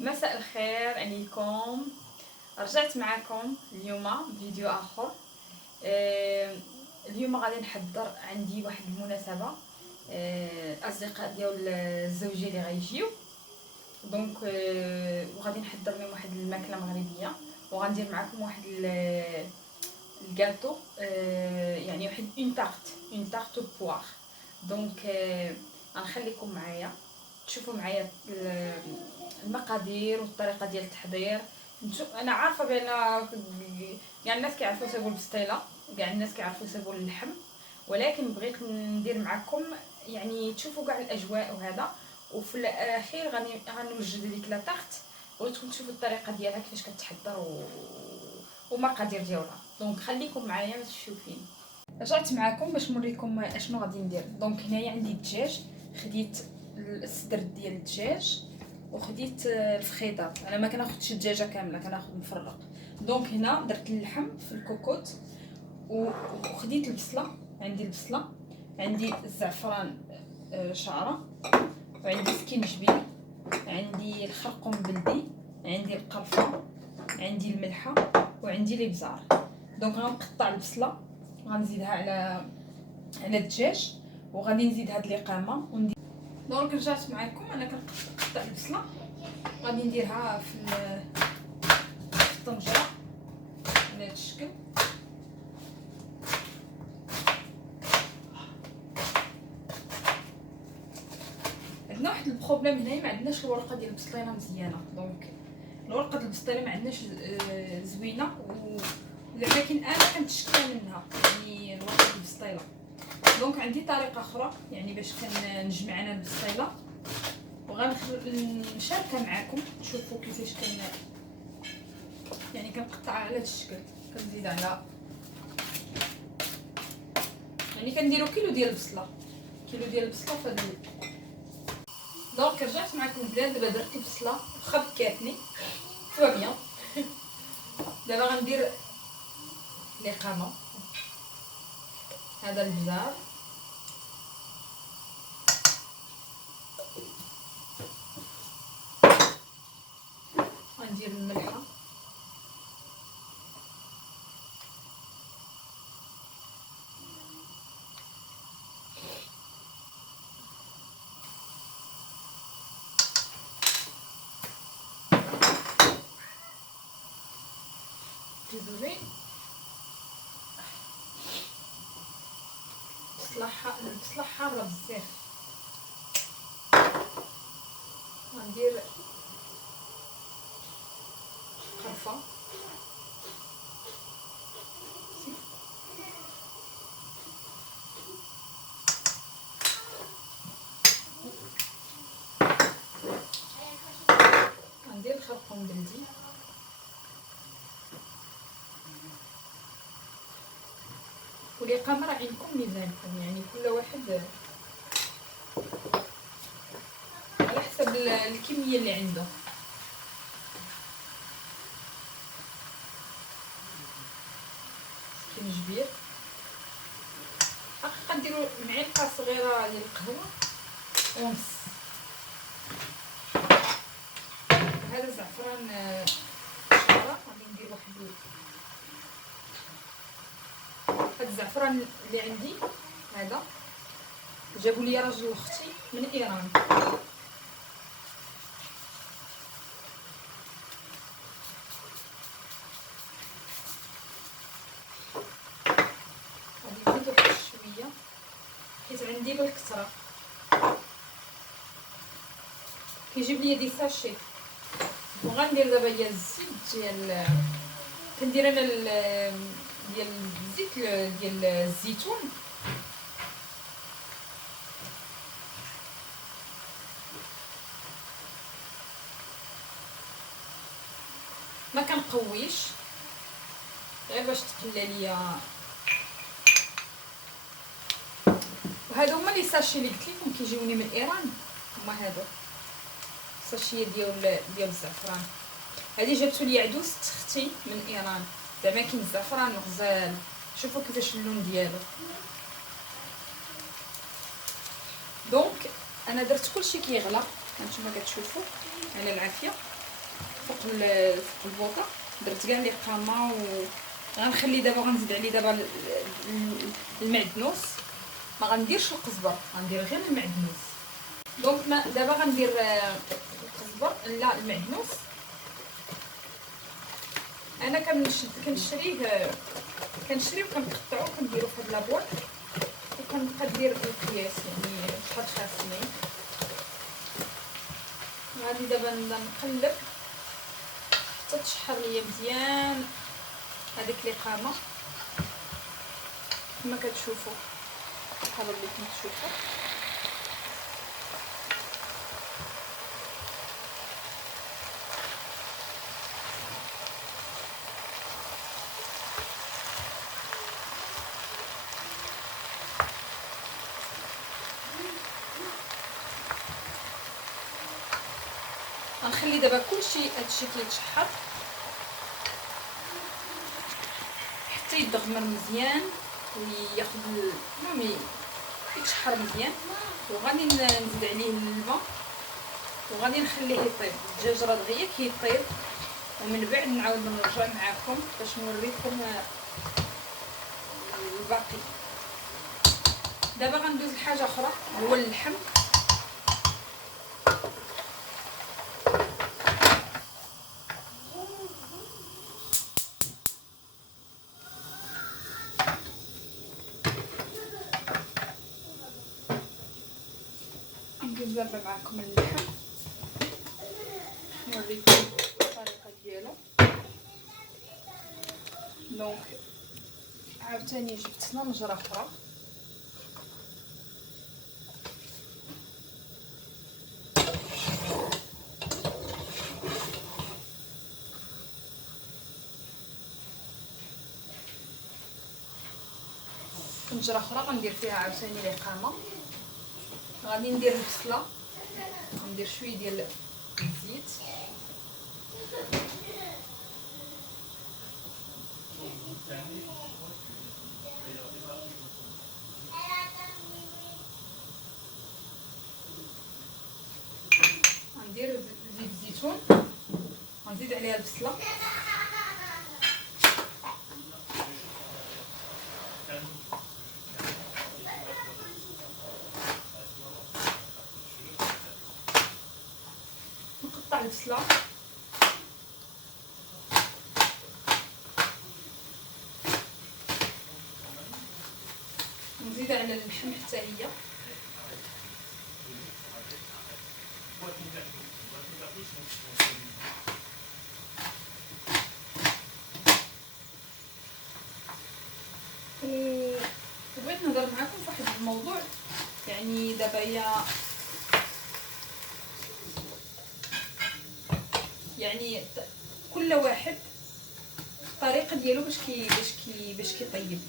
مساء الخير عليكم. رجعت معكم اليوم فيديو اخر. اليوم غادي نحضر عندي واحد المناسبه، اصدقاء ديال الزوجيه اللي غيجيو دونك، وغادي نحضر لهم واحد الماكله مغربيه، وغندير معكم واحد الكاطو، يعني واحد اون تارت بوار. دونك غنخليكم معايا تشوفوا معايا المقادير والطريقه ديال التحضير. انا عارفه بان كاع الناس كيعرفوا يسيبوا البسطيله، كاع الناس كيعرفوا يسيبوا اللحم، ولكن بغيت ندير معكم يعني تشوفوا كاع الاجواء وهذا، وفي الاخير غنوجد لك لا طارت، بغيتكم تشوفوا الطريقه ديالها كيفاش كتحضر ومقادير ديالها. دونك خليكم معايا ما تمشيو فين. رجعت معكم باش نوريكم اشنو غادي ندير. دونك هنايا عندي الدجاج، خديت الصدر ديال الدجاج وخديت الفخيطات. انا ما كناخذش الدجاجه كامله، كناخذ مفرق. دونك هنا درت اللحم في الكوكوط، وخديت البصله، عندي البصله، عندي الزعفران شعره، وعندي سكينجبير، عندي الخرقوم بلدي، عندي القرفه، عندي الملحه، وعندي الابزار. دونك غنقطع البصله غنزيدها على الدجاج، وغادي نزيد هاد القامه وندير. دونك رجعت معكم، انا كنقطع البصله غادي نديرها في الطنجره على هذا الشكل. عندنا واحد البروبليم هنايا، ما عندناش الورقه ديال البسطيله مزيانه. دونك الورقه ديال البسطيله ما عندناش زوينه، ولكن انا كنتشكى منها يعني الورقه ديال البسطيله. دونك عندي طريقه اخرى يعني باش كنجمع انا البسطيله، وغنشاركها معكم تشوفوا كيفاش يعني كنقطعها على هذا الشكل. كنزيد على يعني كنديروا كيلو ديال البصله، في دونك رجعت معكم البلاد. دابا درت البصله واخا بكاتني تو بيان. دابا غندير القامه، هذا البزار، غندير الملحه، ديزولي البصله حاره بزاف. غندير قرفه، غندير الخرقوم بلدي، والإقامة راه عندكم ميزانكم، يعني كل واحد على حسب الكمية اللي عنده. سكينجبير حقيقة نديرو معلقة صغيرة ديال القهوة ونص. هذا زعفران شعرة، غادي ندير واحد هاد الزعفران اللي عندي هذا جابوا لي راجل اختي من ايران. غادي نزيد واحد شويه حيت عندي بالكثره، كيجيب لي دي ساشي. وغندير دابا هي الزيت ديال كندير انا ديال الزيت ديال الزيتون، ما كنقويش غير باش تقلى ليا. وهادو هما لي ساشي اللي قلت لكم كيجيوني من ايران، هما هادو ساشي ديال الزعفران. هذه جابتو لي عدوست اختي من ايران، زعما كاين الزعفران غزال. شوفوا كيفاش اللون ديالو. دونك انا درت كلشي كيغلى، هانتوما كتشوفوا على العافيه. فوق البوطه. درت كاع لي قامه غنخلي دابا غنزيد عليه دابا المعدنوس. ما غنديرش القزبر، غندير غير المعدنوس. دونك دابا غندير القزبر لا المعدنوس. انا كنشريه وكنقطعو وكنديرو في هاد لابواط وكنبقى ندير بالقياس يعني بحال خاصني. غادي دابا نبدا نقلب حتى تشحر ليا مزيان هذيك لي قامه كما كتشوفوا بحال اللي كنتشوفوا. غنخلي دابا كلشي هادشي كيتشحر حتى يدغمر مزيان وياخذ المهم يتشحر مزيان. وغادي نزيد عليه الماء وغادي نخليه يطيب. الدجاج راه دغيا كيطيب ومن بعد نعاود نرجع معكم باش نوريكم الباقي. دابا غندوز لحاجه اخرى هو اللحم. ندوز دابا معكم اللحم نوريكم الطريقه ديالو. دونك عاوتاني جبت طنجره اخرى غندير فيها عاوتاني لي قامه. غادي ندير البصله، ندير شويه ديال الزيت غندير زيت الزيتون غنزيد عليها البصله نقطع البصله نزيد على اللحم حتى هي وبغيت نهضر معكم في واحد الموضوع. يعني دابا يعني كل واحد الطريقه ديالو باش كيطيب.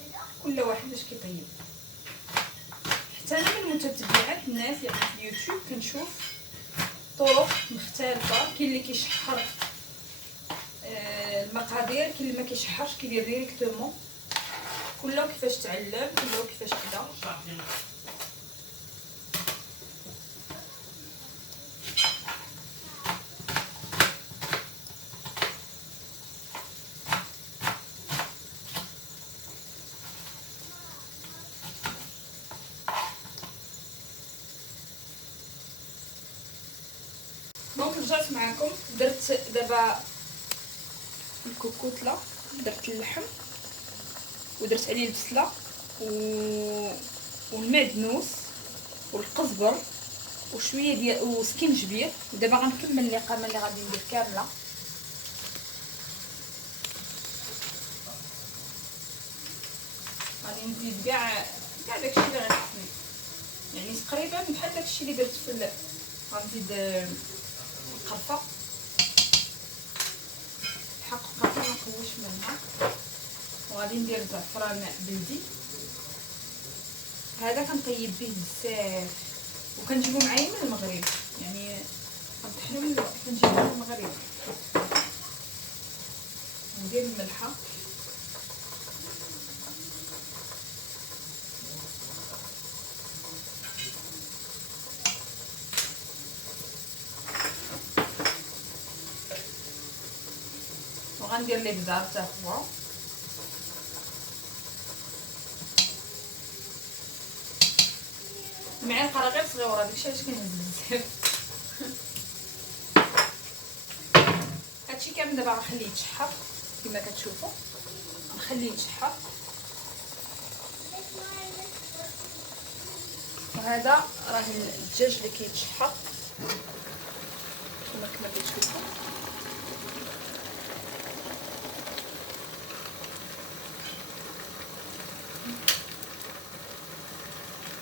كل واحد باش كيطيب. حتى انا من متتبعات الناس يعني في اليوتيوب كنشوف طرق مختلفه. كاين اللي كيشحر المقادير، كاين اللي ما كيشحرش كيدير ديريكتومون. كله كيفاش تعلم، كله كيفاش كدا. دونك رجعت معكم درت دابا الكوكوطله، درت اللحم ودرت عليه البصله والمعدنوس والقزبر وشويه ديال وسكينجبير. ودابا غنكمل لي قامه اللي غادي ندير كامله. غادي نزيد كاع داكشي اللي غيخصني يعني تقريبا بحال داكشي اللي درت في غنزيد القرفه الحق القرفه ما نقوش منها. وغادي ندير زعفران بلدي. هذا كنطيب به بزاف وكنجيبو معايا من المغرب. يعني كنطحنو كنجيبو من المغرب. ندير الملحه غندير ليه بزار حتى هو. المعلقه راه غير صغيره، داكشي علاش كنهز بزاف. هادشي كامل دابا غنخليه يتشحر كما كتشوفوا، نخليه يتشحر. وهذا راه الدجاج اللي كيتشحر كما كتشوفوا.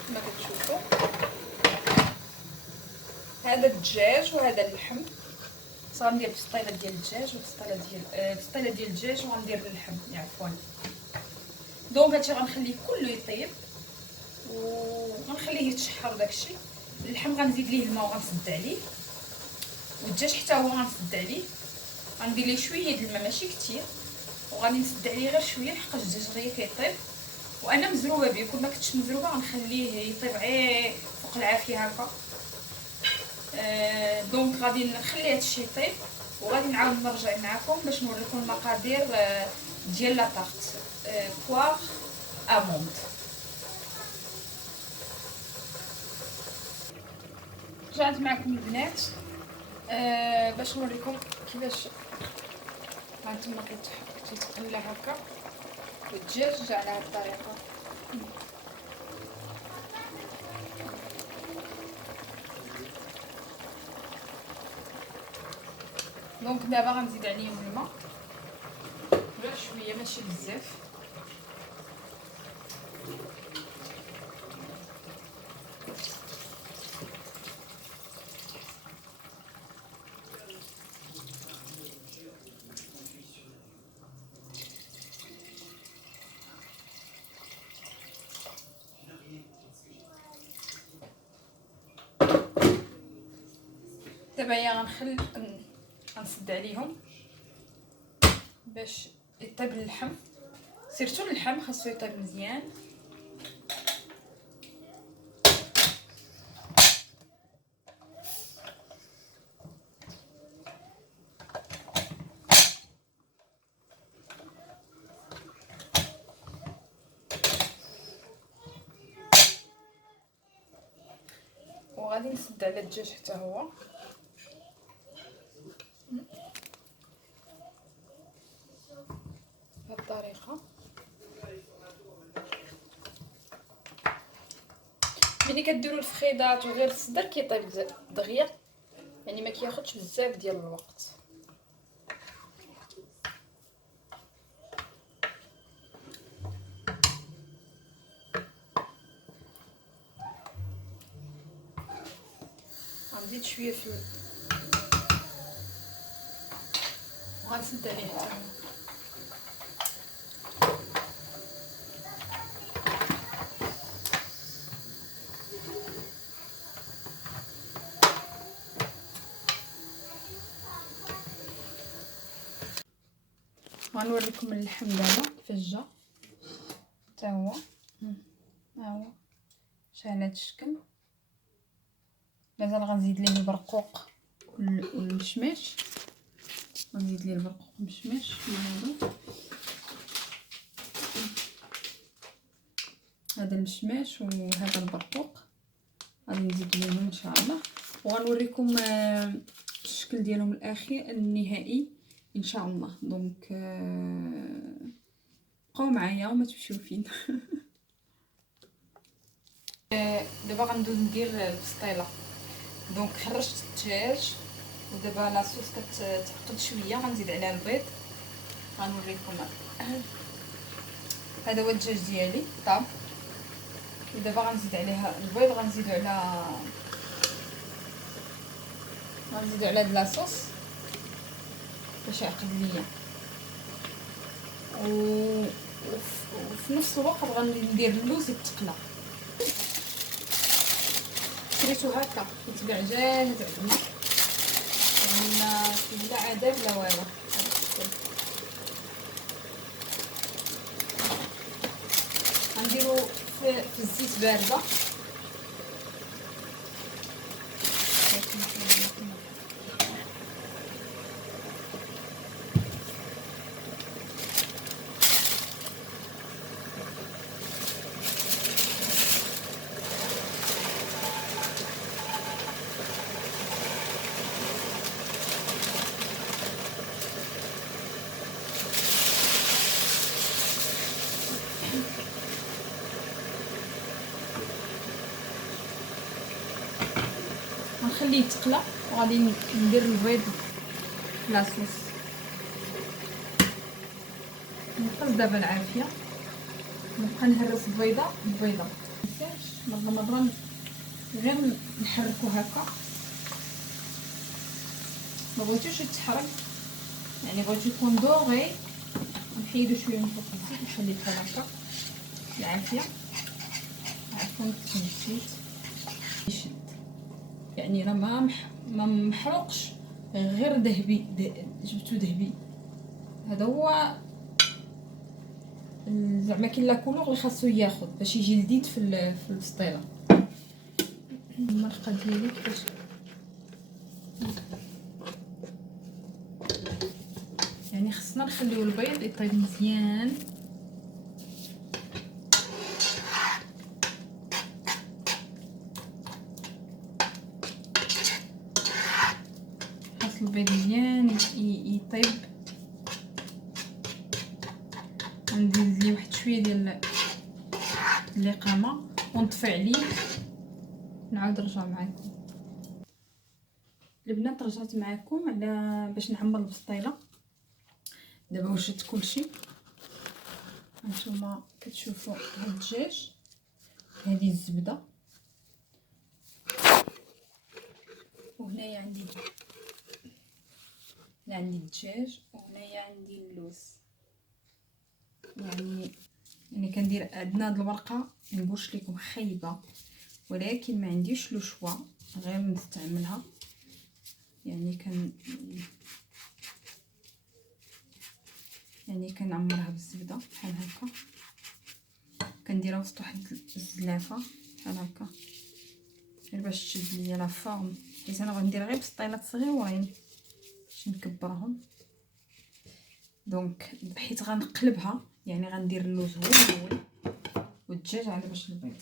كما كتشوفوا هذا الدجاج وهذا اللحم. غندير بسطيله ديال الدجاج وبسطيله ديال الدجاج وغندير اللحم عفوا. دونك هادشي غنخليه كله يطيب وغنخليه يتشحر داكشي. اللحم غنزيد ليه الماء وغنسد عليه، والدجاج حتى هو غنسد عليه، غندير ليه شويه د الماء ماشي كثير، وغادي نسد عليه غير شويه لحقاش الدجاج غير كيطيب. وانا مزروبه به، كون ما كنتش مزروبه غنخليه يطيب غير فوق العافيه هكا. دونك غادي نخلي هادشي يطيب وغادي نعاود نرجع معكم باش نوريكم المقادير ديال لا طارت بواغ اموند. رجعت معكم البنات باش نوريكم كيفاش هانتوما كيتقلى هكا، والدجاج جا على هاد الطريقه. دونك دابا غنزيد عليهم الماء غير شويه ماشي بزاف. دابا هي غنسد عليهم باش يطيب اللحم. سيرتو اللحم خاصو يطيب مزيان. وغادي نسد على الدجاج حتى هو. بهاد الطريقه ملي كديروا الفخيدات وغير الصدر كيطيب دغيا، يعني ما كياخذش بزاف ديال الوقت. غنزيد شويه في وغنسد عليه حتى هو. غنوريكم اللحم دابا كيفاش جا حتى هو. ها هو جا على هاد الشكل. مازال غنزيد ليه البرقوق والمشماش. غنزيد ليه البرقوق والمشماش هذا المشماش وهذا البرقوق غادي نزيد ليهم ان شاء الله، وغنوريكم الشكل ديالهم الاخير النهائي ان شاء الله. دونك بقاو معايا وما تمشيو فين. دابا غندوز ندير البسطيله. دونك خرجت الدجاج ودابا لاصوص كتعقد شويه، غنزيد عليها البيض. غنوريكم هذا هو الدجاج ديالي طاب، ودابا غنزيد عليها البيض. غنزيدو على هاد لاصوص باش يعقد ليا، وفي نفس الوقت غندير اللوز يتقلى. شريتو هكا كيتباع جاهز عندنا، لا عذاب لا والو. غنديرو في الزيت بارده. غنخليه يتقلى وغادي ندير البيض في لاصوص. نقص دابا العافيه، نبقى نهرس بيضه ببيضه. منساش مره غير نحركو هكا، ما بغيتوش يتحرك يعني بغيتو يكون دوغي. نحيدو شويه من فوق الزيت ونخليه بحال هكا العافيه. عفوا نسيت يشد يعني راه ما محروقش، غير ذهبي جبتو ذهبي. هذا هو زعما كاين لا كولور اللي خاصو ياخذ باش يجي لذيذ في البسطيله. المرقه ديالي كيفاش يعني خصنا نخليو البيض يطيب مزيان. خاص البيض مزيان يطيب. ندير ليه واحد شويه ديال اللقامه ونطفي عليه. نعاود نرجع معكم البنات. رجعت معكم على باش نعمر البسطيله. دابا وجدت كلشي، هانتوما كتشوفوا هاد الدجاج، هذه الزبده، وهنايا عندي الدجاج، وهنايا عندي اللوز. يعني كندير عندنا هاد الورقه منقولش لكم خايبه، ولكن ما عنديش لو شوا غير نستعملها. يعني كنعمرها بالزبده بحال هكا، كنديرها وسط واحد الزلافه بحال هكا غير باش تشد ليا لا فورم، حيت انا غندير غير بسطيلات صغيورين باش نكبرهم. دونك حيت غنقلبها يعني غندير اللوز هو الاول والدجاج على باش البيض.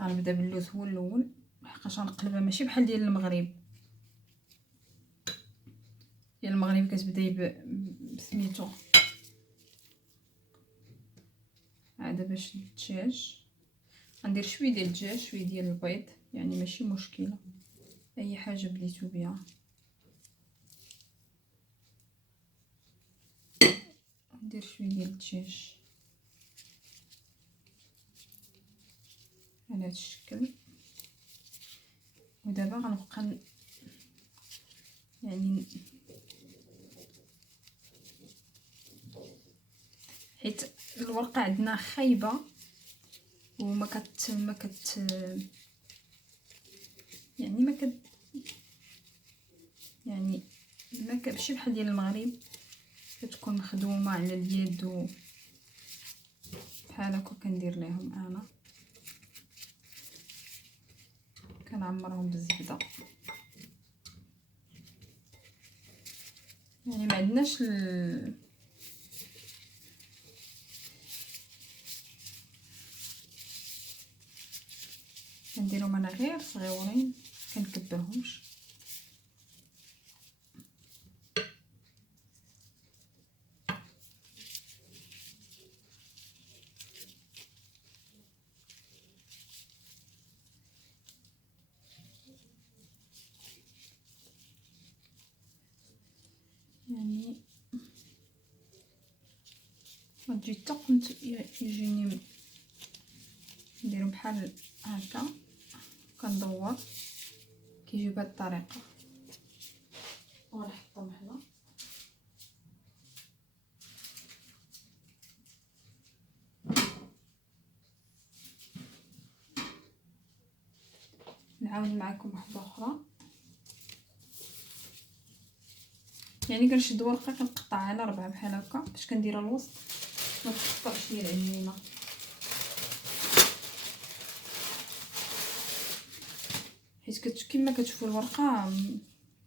غنبدا باللوز هو الاول حقاش غنقلبها ماشي بحال ديال المغرب. ديال المغرب كتبداي بسميتو عاد باش الدجاج. غندير شويه ديال الدجاج شويه ديال البيض، يعني ماشي مشكله اي حاجه بديتو بها. ندير شويه ديال الدجاج على هذا الشكل. ودابا غنبقى يعني حيت الورقه عندنا خايبه وما كت يعني ما كتمشي بحال ديال المغرب، كتكون مخدومه على اليد بحال هكا. كندير ليهم انا كنعمرهم بالزبده، يعني ما عندناش كنديرهم انا غير صغيورين كنكبرهمش. يعني غتجي حتى كنت يجيني نديرو بحال هكا كندور كيجيو بهاد الطريقه. ونحطهم هنا نعاود معكم واحده اخرى. يعني كنشد ورقه كنقطعها على 4 بحال هكا باش كنديرها الوسط ما تقطعش ليا العجينه. حيت كما كتشوفوا الورقه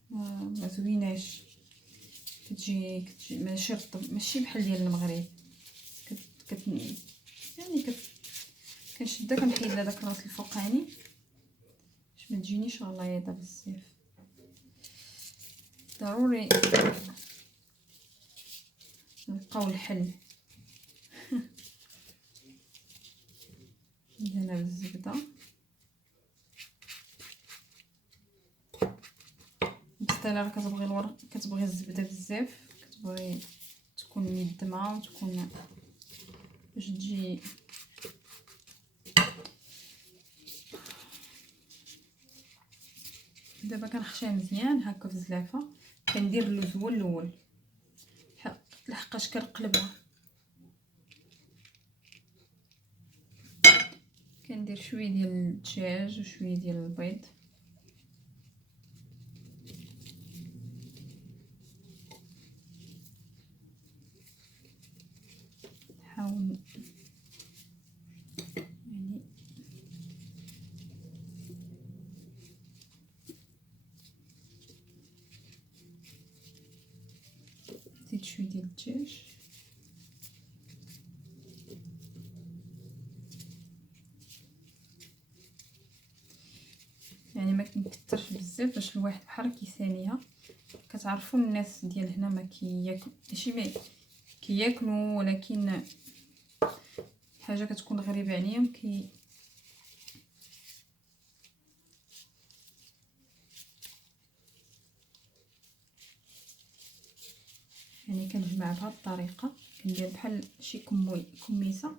ما زويناش، كتجي ماشي رطب، ماشي بحال ديال المغرب. يعني كنشدها كنحيد لها داك الراس الفوقاني باش ما تجينيش غليظه بزاف. ضروري نلقاو الحل. مزيانه بالزبده. البسطيله راه كتبغي الورق، كتبغي الزبده بزاف، كتبغي تكون ميدمه وتكون باش تجي دابا كنخشيها مزيان هكا في الزلافه. كندير اللوز هو الاول لحقاش كنقلبها. كندير شويه ديال الدجاج وشويه ديال البيض. نحاول يعني نزيد شويه ديال الدجاج. يعني ما كنكثرش بزاف باش الواحد بحال كيساليها. كتعرفوا الناس ديال هنا ما كياكل ماشي ما كياكلوا، ولكن حاجه كتكون غريبه عليهم يعني كنجمع بهذه الطريقه. كندير بحال شي كميسه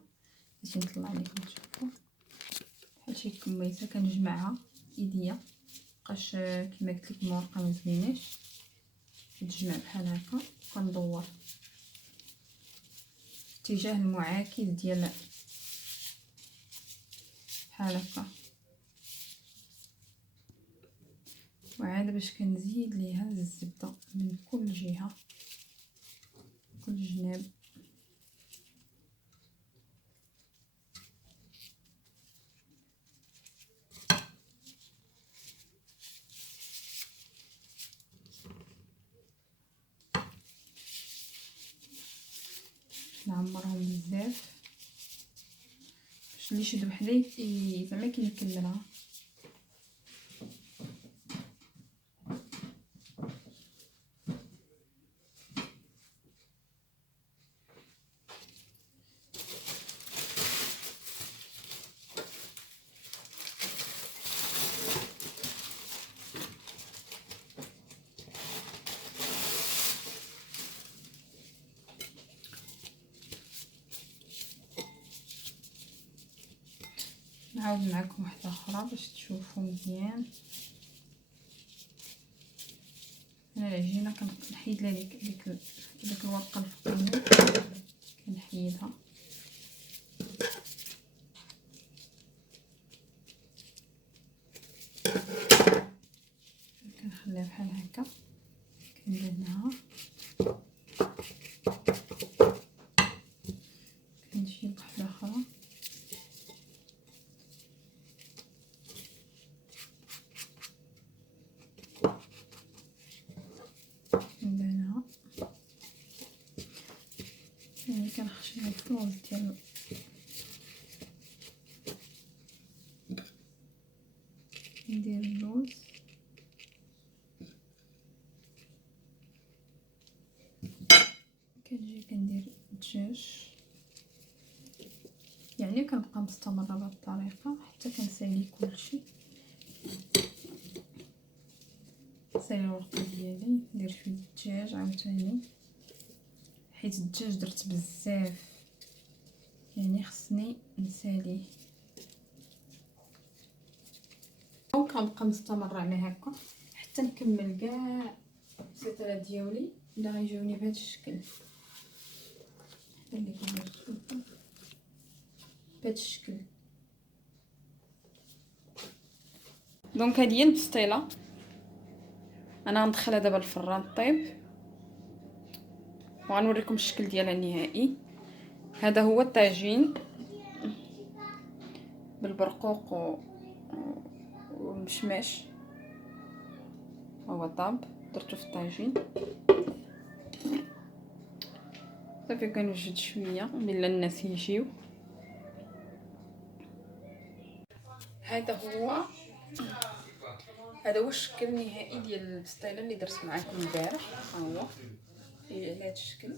باش نطلع لكم تشوفوا بحال شي كميسه. كنجمعها ايديا بقاش كما قلت لكم الورقه ما زويناش. كتجمع بحال هكا وكندور اتجاه المعاكس ديال بحال هكا. وعاد باش كنزيد ليها الزبده من كل جهه، كل جناب. نعمرهم بزاف باش اللي يشد وحده زعما كيكملها. نعاود معكم واحده اخرى باش تشوفوا مزيان. انا العجينه كنحيد لها ديك الورقه الفوقانيه، كنحيدها. كنخليها بحال هكا. كندهنها، كنجيب واحده اخرى كندهنها. يعني كنخشيها في الوسط ديال ندير اللوز. كنجي كندير الدجاج. يعني كنبقى مستمره بهذه الطريقه حتى كنسالي كلشي. نسالي الورقه ديالي، ندير شويه الدجاج عاوتاني حيت الدجاج درت بزاف، يعني خصني نساليه. وكنبقى مستمره على هكا حتى نكمل كاع السيطرات ديالي اللي غيجيوني بهذا الشكل. اللي كنشوفوا بهذا الشكل. دونك هذه هي البسطيله. انا غندخلها دابا الفران طيب وغنوريكم الشكل ديالها النهائي. هذا هو الطاجين بالبرقوق والمشماش. هو طاب درتو في الطاجين صافي. كنوجد شويه بلا الناس يجيو. هذا هو الشكل النهائي ديال البسطيله اللي درت معكم البارح. ها هو على هذا الشكل.